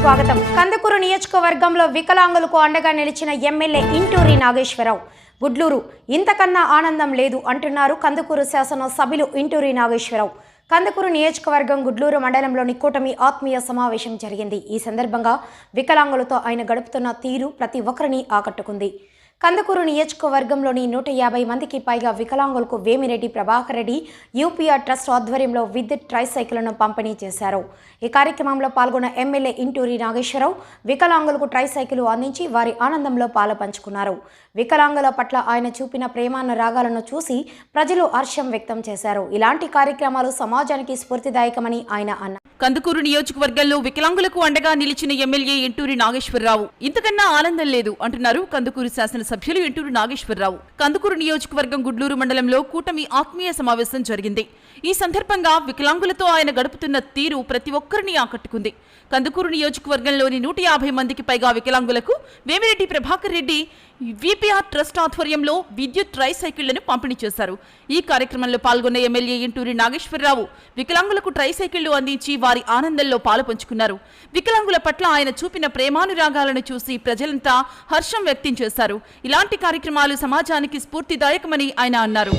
స్వాగతం. కందుకూరు నియోజకవర్గంలో వికలాంగులకు అండగా నిలిచిన ఎమ్మెల్యే ఇంటూరి నాగేశ్వరరావు. గుడ్లూరు ఇంతకన్నా ఆనందం లేదు అంటున్నారు కందుకూరు శాసన సభ్యులు ఇంటూరి నాగేశ్వరరావు. కందుకూరు నియోజకవర్గం గుడ్లూరు మండలంలోని కూటమి ఆత్మీయ సమావేశం జరిగింది. ఈ సందర్భంగా వికలాంగులతో ఆయన గడుపుతున్న తీరు ప్రతి ఒక్కరిని ఆకట్టుకుంది. కందుకూరు నియోజకవర్గంలోని 150 మందికి పైగా వికలాంగులకు వేమిరెడ్డి ప్రభాకర్ రెడ్డి యూపీఆర్ ట్రస్ట్ ఆధ్వర్యంలో విద్యుత్ ట్రైసైకిళ్లను పంపిణీ చేశారు. ఈ కార్యక్రమంలో పాల్గొన్న ఎమ్మెల్యే ఇంటూరి నాగేశ్వరరావు వికలాంగులకు ట్రైసైకిల్ అందించి వారి ఆనందంలో పాలుపంచుకున్నారు. వికలాంగుల పట్ల ఆయన చూపిన ప్రేమానురాగాలను చూసి ప్రజలు హర్షం వ్యక్తం చేశారు. ఇలాంటి కార్యక్రమాలు సమాజానికి స్ఫూర్తిదాయకమని ఆయన అన్నారు. కందుకూరు నియోజకవర్గంలో వికలాంగులకు అండగా నిలిచిన ఎమ్మెల్యే ఇంటూరి నాగేశ్వరరావు. ఇంతకన్నా ఆనందం లేదు అంటున్నారు కందుకూరు శాసనసభ్యులు ఇంటూరి నాగేశ్వరరావు. కందుకూరు నియోజకవర్గం గుడ్లూరు మండలంలో కూటమి ఆత్మీయ సమావేశం జరిగింది. ఈ సందర్భంగా వికలాంగులతో ఆయన గడుపుతున్న తీరు ప్రతి ఒక్కరిని ఆకట్టుకుంది. కందుకూరు నియోజకవర్గంలోని 150 మందికి పైగా వికలాంగులకు వేమిరెడ్డి ప్రభాకర్ రెడ్డి యూపీఆర్ ట్రస్ట్ ఆధ్వర్యంలో విద్యుత్ ట్రైసైకిళ్లను పంపిణీ చేశారు. ఈ కార్యక్రమంలో పాల్గొన్న ఎమ్మెల్యే ఇంటూరి నాగేశ్వరరావు వికలాంగులకు ట్రైసైకిళ్లు అందించి వారి ఆనందంలో పాలుపంచుకున్నారు. వికలాంగుల పట్ల ఆయన చూపిన ప్రేమానురాగాలను చూసి ప్రజలంతా హర్షం వ్యక్తం చేశారు. ఇలాంటి కార్యక్రమాలు సమాజానికి స్ఫూర్తిదాయకమని ఆయన అన్నారు.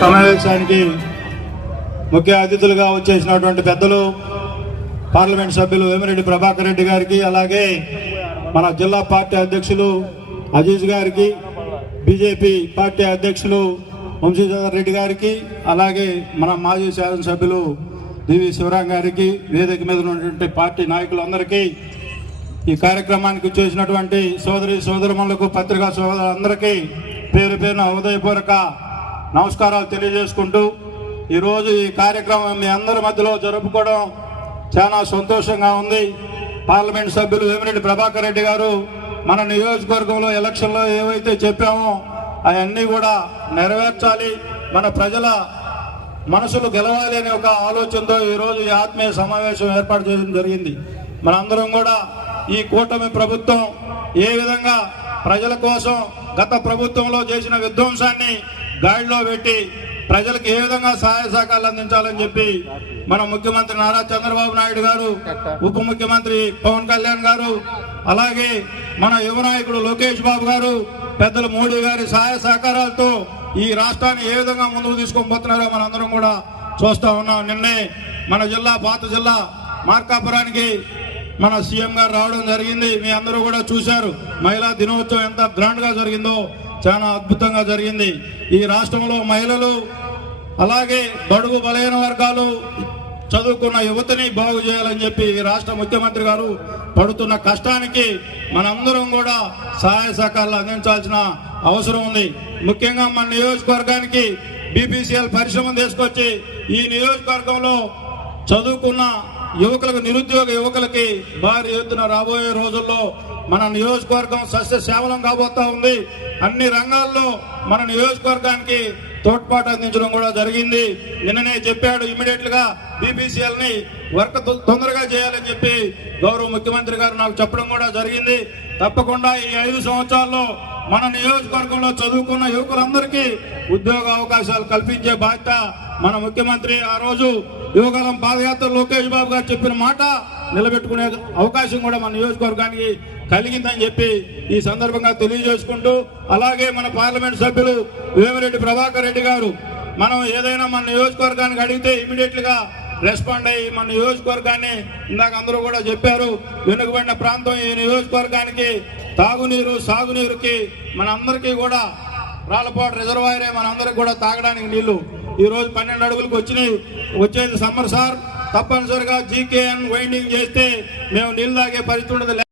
సమావేశానికి ముఖ్య అతిథులుగా వచ్చేసినటువంటి పెద్దలు పార్లమెంట్ సభ్యులు వేమిరెడ్డి ప్రభాకర్ రెడ్డి గారికి, అలాగే మన జిల్లా పార్టీ అధ్యక్షులు అజీజ్ గారికి, బీజేపీ పార్టీ అధ్యక్షులు వంశీధర్ రెడ్డి గారికి, అలాగే మన మాజీ శాసనసభ్యులు డివి శివరాం గారికి, వేదిక మీద ఉన్నటువంటి పార్టీ నాయకులందరికీ, ఈ కార్యక్రమానికి చేసినటువంటి సోదరులకు పత్రికా సోదరులందరికీ పేరు పేరున హృదయపూర్వక నమస్కారాలు తెలియజేసుకుంటూ, ఈరోజు ఈ కార్యక్రమం మీ అందరి మధ్యలో జరుపుకోవడం చాలా సంతోషంగా ఉంది. పార్లమెంట్ సభ్యులు వేమిరెడ్డి ప్రభాకర్ రెడ్డి గారు మన నియోజకవర్గంలో ఎలక్షన్లో ఏవైతే చెప్పామో అవన్నీ కూడా నెరవేర్చాలి, మన ప్రజల మనసులు గెలవాలి అనే ఒక ఆలోచనతో ఈరోజు ఈ ఆత్మీయ సమావేశం ఏర్పాటు చేయడం జరిగింది. మనందరం కూడా ఈ కూటమి ప్రభుత్వం ఏ విధంగా ప్రజల కోసం గత ప్రభుత్వంలో చేసిన విధ్వంసాన్ని గాడిలో పెట్టి ప్రజలకు ఏ విధంగా సహాయ సహకారాలు అందించాలని చెప్పి మన ముఖ్యమంత్రి నారా చంద్రబాబు నాయుడు గారు, ఉప ముఖ్యమంత్రి పవన్ కళ్యాణ్ గారు, అలాగే మన యువ నాయకుడు లోకేష్ బాబు గారు, పెద్దలు మోడీ గారి సహాయ సహకారాలతో ఈ రాష్ట్రాన్ని ఏ విధంగా ముందుకు తీసుకొని పోతున్నారో మనందరం కూడా చూస్తూ ఉన్నాం. నిన్నే మన జిల్లా పాత జిల్లా మార్కాపురానికి మన సీఎం గారు రావడం జరిగింది. మీ అందరూ కూడా చూశారు. మహిళా దినోత్సవం ఎంత గ్రాండ్ గా జరిగిందో, చాలా అద్భుతంగా జరిగింది. ఈ రాష్ట్రంలో మహిళలు, అలాగే బడుగు బలహీన వర్గాలు, చదువుకున్న యువతని బాగు చేయాలని చెప్పి ఈ రాష్ట్ర ముఖ్యమంత్రి గారు పడుతున్న కష్టానికి మనందరం కూడా సహాయ సహకారాలు అందించాల్సిన అవసరం ఉంది. ముఖ్యంగా మన నియోజకవర్గానికి బీపీసీఎల్ పరిశ్రమ తీసుకొచ్చి ఈ నియోజకవర్గంలో చదువుకున్న యువకులకు, నిరుద్యోగ యువకులకి భారీ ఎత్తున రాబోయే రోజుల్లో మన నియోజకవర్గం సస్యశ్యామలం కాబోతా ఉంది. అన్ని రంగాల్లో మన నియోజకవర్గానికి తోడ్పాటు అందించడం కూడా జరిగింది. నిన్ననే చెప్పాడు, ఇమీడియట్ గా బీపీసీఎల్ ని వర్క్ తొందరగా చేయాలని చెప్పి గౌరవ ముఖ్యమంత్రి గారు నాకు చెప్పడం కూడా జరిగింది. తప్పకుండా ఈ 5 సంవత్సరాల్లో మన నియోజకవర్గంలో చదువుకున్న యువకులందరికీ ఉద్యోగ అవకాశాలు కల్పించే బాధ్యత మన ముఖ్యమంత్రి ఆ రోజు యువకాలం పాదయాత్ర లోకేష్ బాబు గారు చెప్పిన మాట నిలబెట్టుకునే అవకాశం కూడా మన నియోజకవర్గానికి కలిగిందని చెప్పి ఈ సందర్భంగా తెలియజేసుకుంటూ, అలాగే మన పార్లమెంట్ సభ్యులు వేమిరెడ్డి ప్రభాకర్ రెడ్డి గారు మనం ఏదైనా మన నియోజకవర్గానికి అడిగితే ఇమీడియట్ గా రెస్పాండ్ అయ్యి మన నియోజకవర్గాన్ని, ఇందాక అందరూ కూడా చెప్పారు, వెనుకబడిన ప్రాంతం ఈ నియోజకవర్గానికి తాగునీరు, సాగునీరుకి మనందరికీ కూడా రాళ్ళపాటు రిజర్వాయరే మనందరికి కూడా తాగడానికి నీళ్లు ఈ రోజు 12 అడుగులకు వచ్చినాయి. వచ్చేది సమ్మర్ సార్, తప్పనిసరిగా జీకేఎన్ వైండింగ్ చేస్తే మేము నీళ్ళు తాగే పరిస్థితి ఉండదు.